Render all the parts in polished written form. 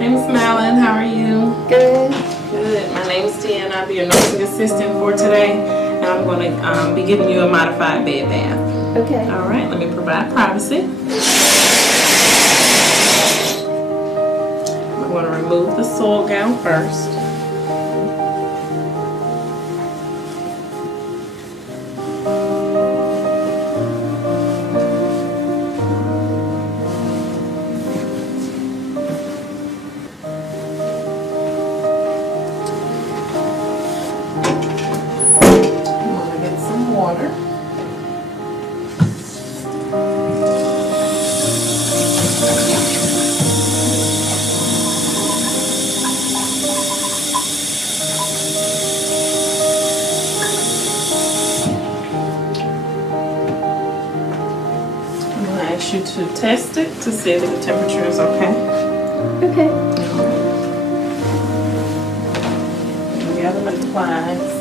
Hey, Miss Malin, how are you? Good. Good. My name is Tian. I'll be your nursing assistant for today, and I'm going to be giving you a modified bed bath. Okay. All right, let me provide privacy. I'm going to remove the soil gown first. Water. I'm going to ask you to test it to see if the temperature is okay. Okay. Gather my supplies.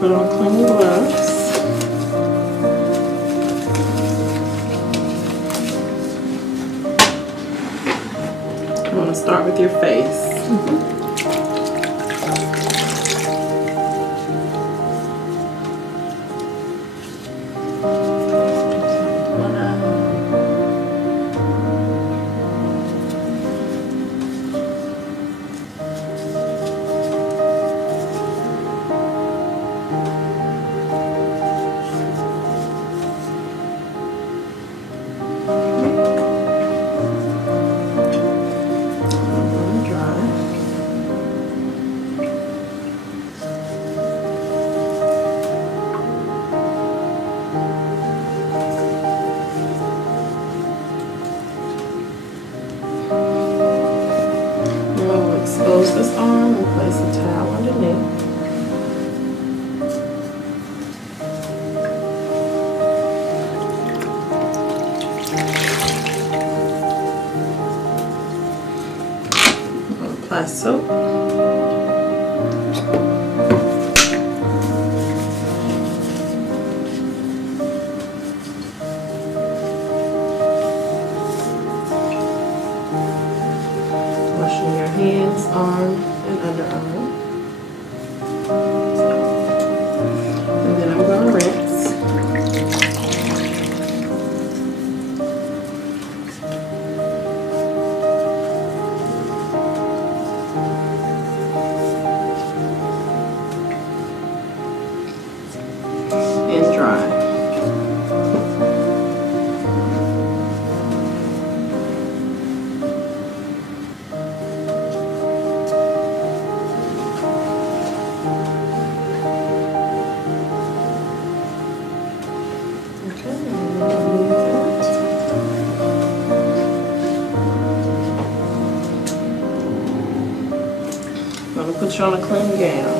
Put on clean gloves. I'm going to start with your face. One eye. Expose this arm and place a towel underneath. I'm going to apply soap. Washing your hands, arm, and underarm. And then I'm going to rinse. And dry. I'm going to put you on a clean gown.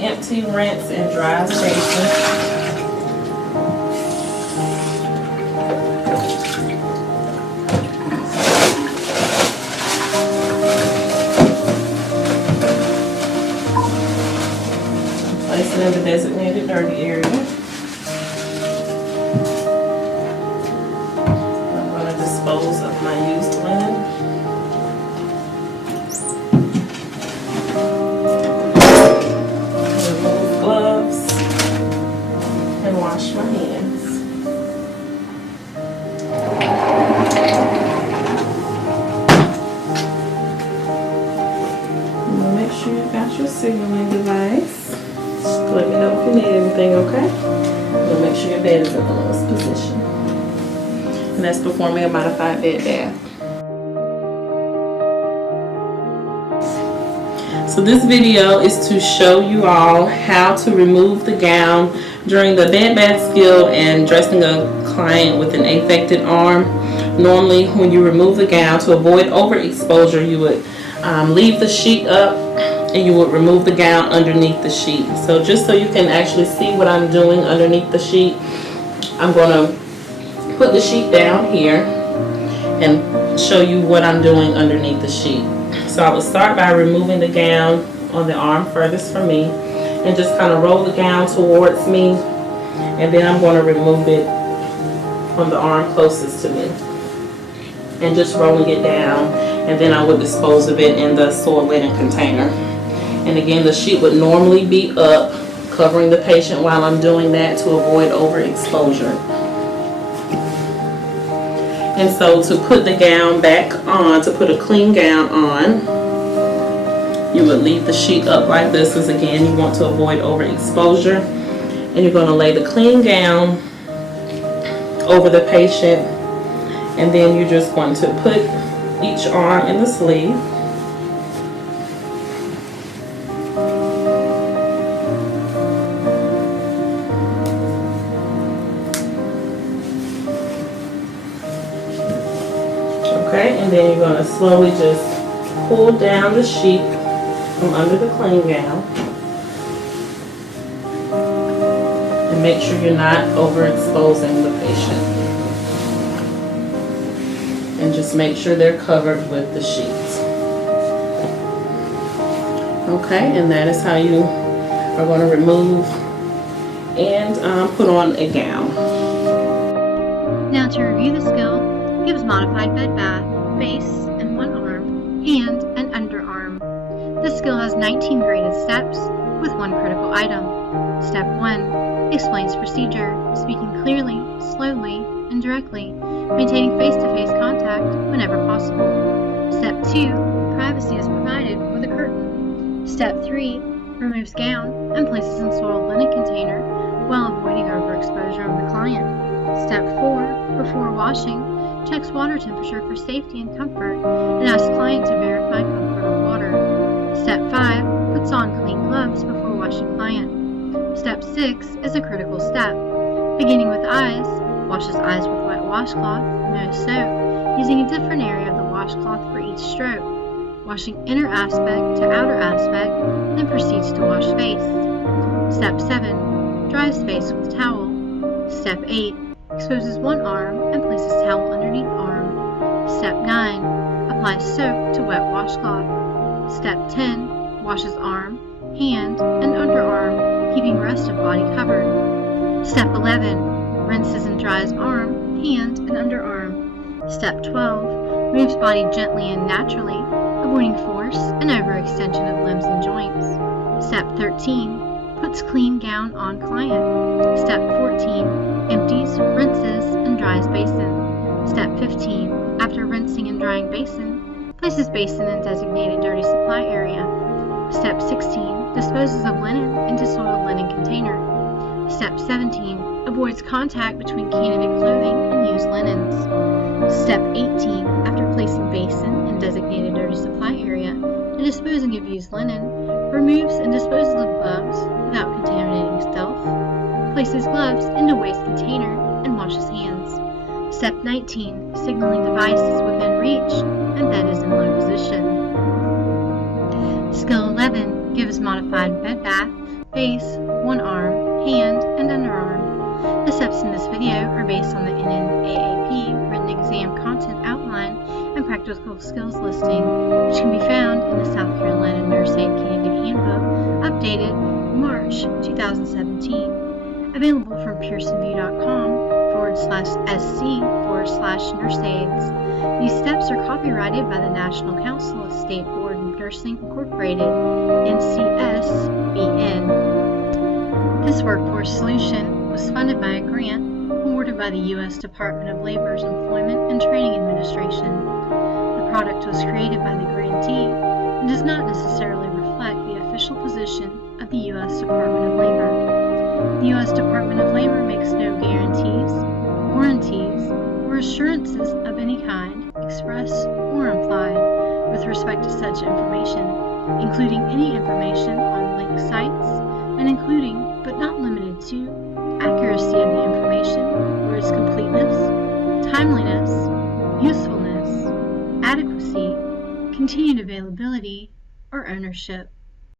Empty, rinse, and dry station. Place it in the designated dirty area. I'm going to dispose of my used linen. Wash my hands. you need anything, okay? We'll make sure your bed is in the lowest position. And that's performing a modified bed bath. So this video is to show you all how to remove the gown during the bed bath skill and dressing a client with an affected arm. Normally when you remove the gown, to avoid overexposure, you would leave the sheet up and you would remove the gown underneath the sheet. So just so you can actually see what I'm doing underneath the sheet, I'm going to put the sheet down here and show you what I'm doing underneath the sheet. So I will start by removing the gown on the arm furthest from me and just kind of roll the gown towards me, and then I'm going to remove it on the arm closest to me and just rolling it down, and then I would dispose of it in the soiled linen container. And again, the sheet would normally be up, covering the patient while I'm doing that to avoid overexposure. And so to put the gown back on, to put a clean gown on, you would leave the sheet up like this, because again, you want to avoid overexposure. And you're going to lay the clean gown over the patient, and then you're just going to put each arm in the sleeve. Okay, and then you're going to slowly just pull down the sheet from under the clean gown. And make sure you're not overexposing the patient. And just make sure they're covered with the sheets. Okay, and that is how you are going to remove and put on a gown. Now to review the skill, gives modified bed bath, face and one arm, hand and underarm. This skill has 19 graded steps with one critical item. Step 1. Explains procedure, speaking clearly, slowly, and directly, maintaining face-to-face contact whenever possible. Step 2. Privacy is provided with a curtain. Step 3. Removes gown and places in soiled linen container while avoiding overexposure of the client. Step 4. Before washing, checks water temperature for safety and comfort and asks client to verify comfort of water. Step 5. Puts on clean gloves before washing client. Step 6 is a critical step. Beginning with eyes, washes eyes with wet washcloth, no soap, using a different area of the washcloth for each stroke, washing inner aspect to outer aspect, then proceeds to wash face. Step 7. Dries face with towel. Step 8. Exposes one arm and places towel underneath arm. Step 9. Applies soap to wet washcloth. Step 10. Washes arm, hand, and underarm, keeping rest of body covered. Step 11. Rinses and dries arm, hand, and underarm. Step 12. Moves body gently and naturally, avoiding force and overextension of limbs and joints. Step 13. Puts clean gown on client. Step 14. Empties, rinses, and dries basin. Step 15. After rinsing and drying basin, places basin in designated dirty supply area. Step 16. Disposes of linen into soiled linen container. Step 17. Avoids contact between candidate clothing and used linens. Step 18. After placing basin in designated dirty supply area and disposing of used linen, removes and disposes of gloves without contaminating self, places gloves into waste container, and washes hands. Step 19. Signaling device is within reach and bed is in low position. Skill 11 gives modified bed bath, face, one arm, hand, and underarm. The steps in this video are based on the NNAAP written exam content outline and practical skills listing, which can be found in the South Carolina Nurse Aid Candidate Handbook, updated March 2017, available from pearsonview.com/SC/nurseaids. These steps are copyrighted by the National Council of State Board of Nursing Incorporated, NCSBN. This workforce solution was funded by a grant awarded by the U.S. Department of Labor's Employment and Training Administration. The product was created by the grantee and does not necessarily reflect the official position of the U.S. Department of Labor. or assurances of any kind, express or implied, with respect to such information, including any information on linked sites, and including, but not limited to, accuracy of the information or its completeness, timeliness, usefulness, adequacy, continued availability, or ownership.